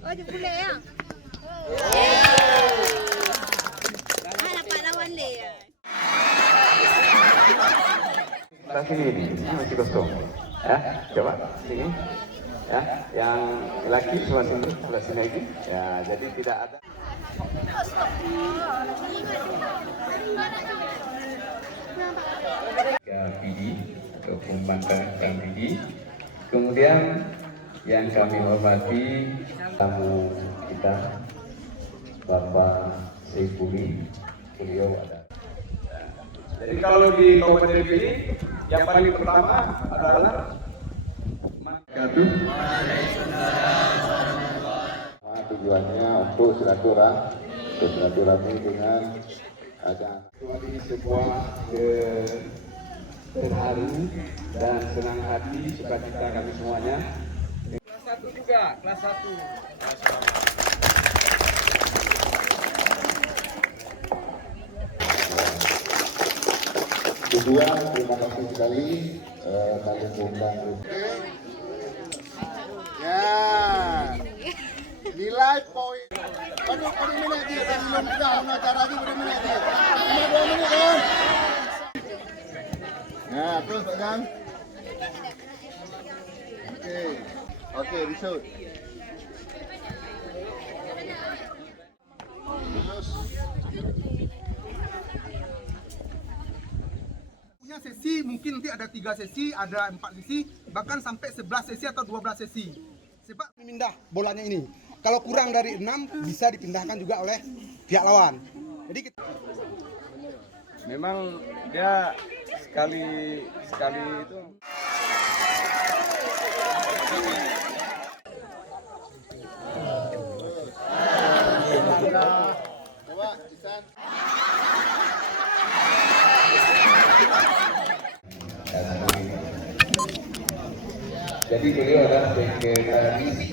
Oh, dia boleh ya? Ah, dapat lawan Le ya. Sebelah sini ini masih kosong. Ya, coba sini. Ya, yang laki sebelah sini, sebelah sini lagi. Ya, jadi tidak ada. PD atau pembangkang PD. Kemudian yang kami hormati tamu kita Bapak Seibumi, beliau ada. Jadi kalau di Kabupaten PD yang paling pertama adalah tujuannya untuk silaturahmi dengan ada sebuah terharu dan senang hati sukacita kami semuanya. Kelas 1 juga, kelas 1. Kedua, terima kasih sekali kalian undang. Ya, nilai poin. Aduh, pada menit dia tadi belum dah acara lagi pada menit dia. Cuma 2 menit kan? Nah, terus Pak Jang. Okey, result. Punya sesi mungkin nanti ada 3 sesi, ada 4 sesi, bahkan sampai 11 sesi atau 12 sesi. Sebab memindah bolanya ini. Kalau kurang dari 6 bisa dipindahkan juga oleh pihak lawan. Jadi kita... Memang dia sekali itu. Coba, Isan. Jadi beliau adalah sekretaris